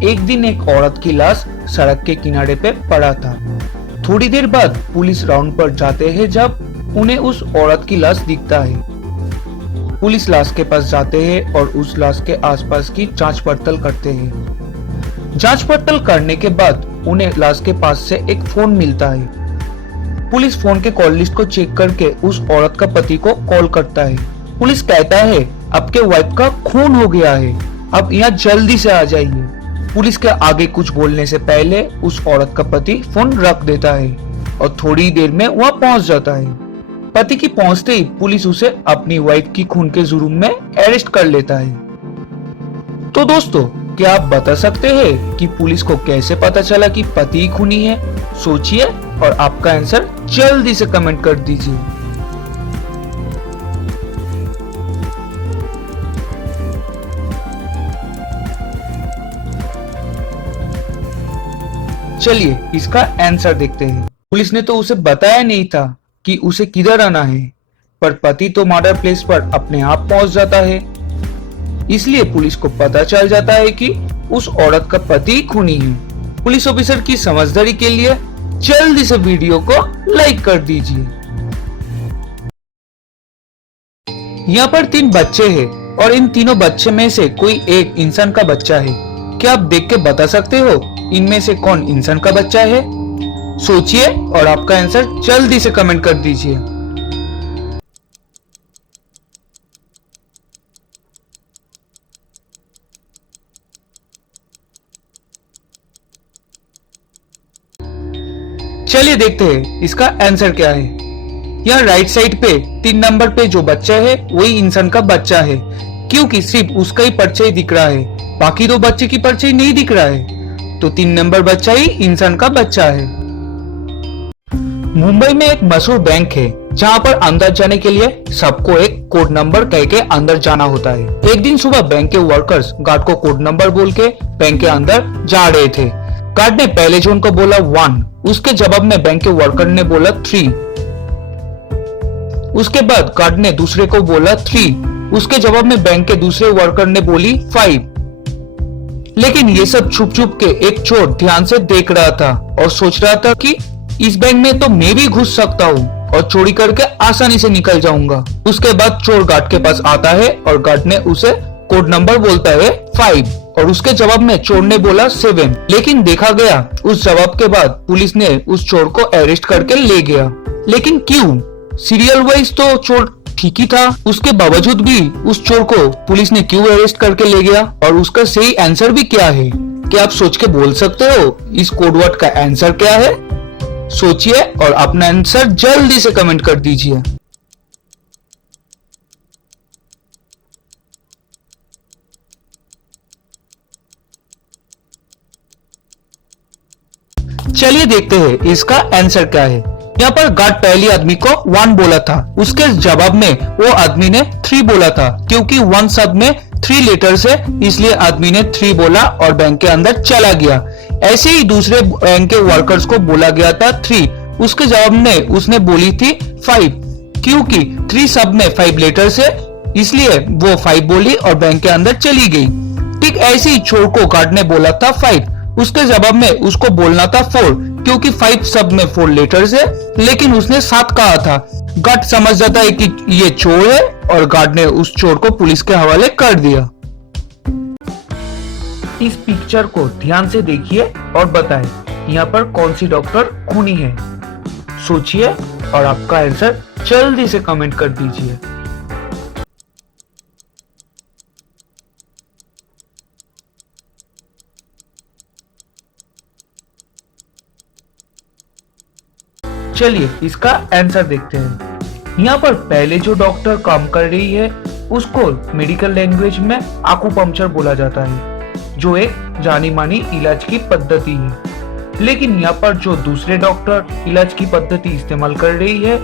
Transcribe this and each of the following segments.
एक दिन एक औरत की लाश सड़क के किनारे पे पड़ा था। थोड़ी देर बाद पुलिस राउंड पर जाते हैं जब उन्हें उस औरत की लाश दिखता है। पुलिस लाश के पास जाते हैं और उस लाश के आसपास की जांच पड़ताल करते हैं। जांच पड़ताल करने के बाद उन्हें लाश के पास से एक फोन मिलता है। पुलिस फोन के कॉल लिस्ट को चेक करके उस औरत का पति को कॉल करता है। पुलिस कहता है आपके वाइफ का खून हो गया है, आप यहाँ जल्दी से आ जाइए। पुलिस के आगे कुछ बोलने से पहले उस औरत का पति फोन रख देता है और थोड़ी देर में वहाँ पहुंच जाता है। पति की पहुंचते ही पुलिस उसे अपनी वाइफ की खून के जुर्म में अरेस्ट कर लेता है। तो दोस्तों, क्या आप बता सकते हैं कि पुलिस को कैसे पता चला कि पति ही खूनी है? सोचिए और आपका आंसर जल्दी से कमेंट कर दीजिए। चलिए इसका आंसर देखते हैं। पुलिस ने तो उसे बताया नहीं था कि उसे किधर आना है, पर पति तो मर्डर प्लेस पर अपने आप पहुंच जाता है। इसलिए पुलिस को पता चल जाता है कि उस औरत का पति खूनी है। पुलिस ऑफिसर की समझदारी के लिए जल्दी से वीडियो को लाइक कर दीजिए। यहाँ पर 3 बच्चे हैं और इन तीनों बच्चे में से कोई एक इंसान का बच्चा है। क्या आप देख के बता सकते हो इनमें से कौन इंसान का बच्चा है? सोचिए और आपका आंसर जल्दी से कमेंट कर दीजिए। चलिए देखते हैं इसका आंसर क्या है। यहाँ राइट साइड पे 3 नंबर पे जो बच्चा है वही इंसान का बच्चा है, क्योंकि सिर्फ उसका ही परछाई दिख रहा है, बाकी 2 बच्चे की परछाई नहीं दिख रहा है। तो 3 नंबर बच्चा ही इंसान का बच्चा है। मुंबई में एक मशहूर बैंक है जहाँ पर अंदर जाने के लिए सबको एक कोड नंबर कह के अंदर जाना होता है। एक दिन सुबह बैंक के वर्कर्स गार्ड को कोड नंबर बोल के बैंक के अंदर जा रहे थे। गार्ड ने पहले जोन को बोला 1, उसके जवाब में बैंक के वर्कर ने बोला 3। उसके बाद गार्ड ने दूसरे को बोला 3, उसके जवाब में बैंक के दूसरे वर्कर ने बोली 5। लेकिन ये सब छुप छुप के एक चोर ध्यान से देख रहा था और सोच रहा था कि इस बैंक में तो मैं भी घुस सकता हूँ और चोरी करके आसानी से निकल जाऊंगा। उसके बाद चोर गार्ड के पास आता है और गार्ड ने उसे कोड नंबर बोलता है 5 और उसके जवाब में चोर ने बोला 7। लेकिन देखा गया उस जवाब के बाद पुलिस ने उस चोर को अरेस्ट करके ले गया। लेकिन क्यों? सीरियल वाइज तो चोर ठीक ही था, उसके बावजूद भी उस चोर को पुलिस ने क्यों अरेस्ट करके ले गया? और उसका सही आंसर भी क्या है? क्या आप सोच के बोल सकते हो इस कोडवर्ड का आंसर क्या है? सोचिए और अपना आंसर जल्दी से कमेंट कर दीजिए। चलिए देखते हैं इसका आंसर क्या है। यहाँ पर गार्ड पहली आदमी को 1 बोला था, उसके जवाब में वो आदमी ने 3 बोला था। क्योंकि 1 शब्द में 3 लेटर्स है, इसलिए आदमी ने 3 बोला और बैंक के अंदर चला गया। ऐसे ही दूसरे बैंक के वर्कर्स को बोला गया था 3, उसके जवाब में उसने बोली थी 5। क्योंकि 3 शब्द में 5 लेटर्स है, इसलिए वो 5 बोली और बैंक के अंदर चली गई। ठीक ऐसे ही चोर को गार्ड ने बोला था 5, उसके जवाब में उसको बोलना था 4, क्योंकि 5 शब्द में 4 लेटर्स है, लेकिन उसने 7 कहा था। गार्ड समझ जाता है कि ये चोर है और गार्ड ने उस चोर को पुलिस के हवाले कर दिया। इस पिक्चर को ध्यान से देखिए और बताएं यहाँ पर कौन सी डॉक्टर खूनी है। सोचिए और आपका आंसर जल्दी से कमेंट कर दीजिए। चलिए इसका आंसर देखते हैं। यहाँ पर पहले जो डॉक्टर काम कर रही है उसको मेडिकल लैंग्वेज में आकुपंक्चर बोला जाता है, जो एक जानी मानी इलाज की पद्धति है। लेकिन यहाँ पर जो दूसरे डॉक्टर इलाज की पद्धति इस्तेमाल कर रही है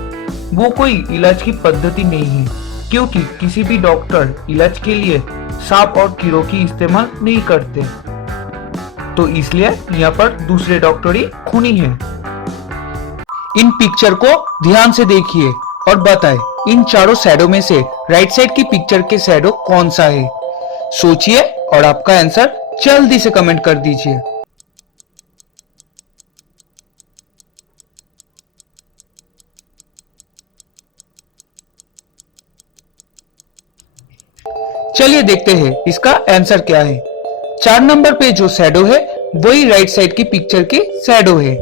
वो कोई इलाज की पद्धति नहीं है, क्योंकि किसी भी डॉक्टर इलाज के लिए सांप और कीड़ों की इस्तेमाल नहीं करते। तो इसलिए यहाँ पर दूसरे डॉक्टर ही खूनी है। इन पिक्चर को ध्यान से देखिए और बताएं इन चारों शैडो में से राइट साइड की पिक्चर के शैडो कौन सा है। सोचिए और आपका आंसर जल्दी से कमेंट कर दीजिए। चलिए देखते हैं इसका आंसर क्या है। 4 नंबर पे जो शैडो है वही राइट साइड की पिक्चर की शैडो है।